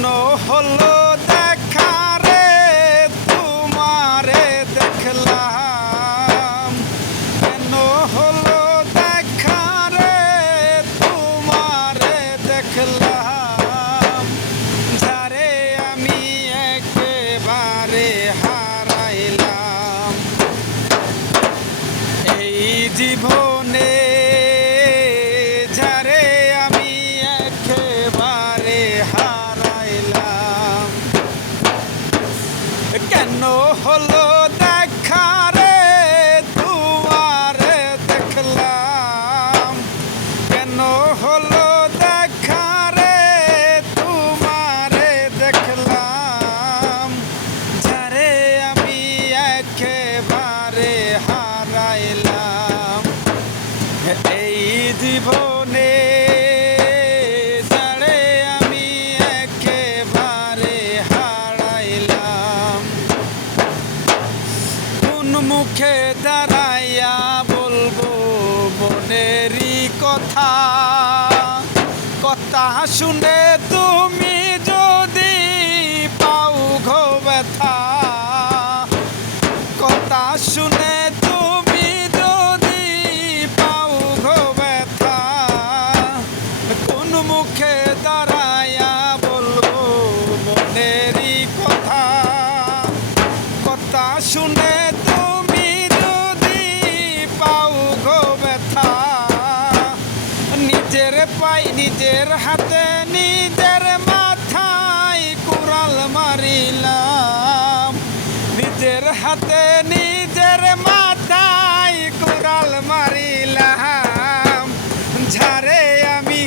কেন হলো দেখা রে তোমারে দেখলাম, কেন হলো দেখা রে তোমারে দেখলাম, যারে আমি একেবারে হারাইলাম এই জীবনে, যারে আমি একেবারে হারাইলাম। কেন হলো দেখা রে তোমারে দেখলাম, কেন হলো দেখা রে তোমারে দেখলাম, যারে আমি একেবারে হারাইলাম এই জীবনে, যারে আমি একেবারে হারাইলাম। কোন মুখে দাঁড়াইয়া বলবো মনেরই কথা, কথা শুনে তুমি যদি পাও গো ব্যথা, কথা শুনে তুমি যদি পাও গো ব্যথা, কোন মুখে দাঁড়াইয়া বলবো মনেরই কথা, কথা শুনে তুমি যদি পাও গো ব্যথা, নিজের পাই নিজের হাতে নিজের মাথায় কুড়াল মারিলাম, নিজের হাতে নিজের মাথায় কুড়াল মারিলাম, যারে আমি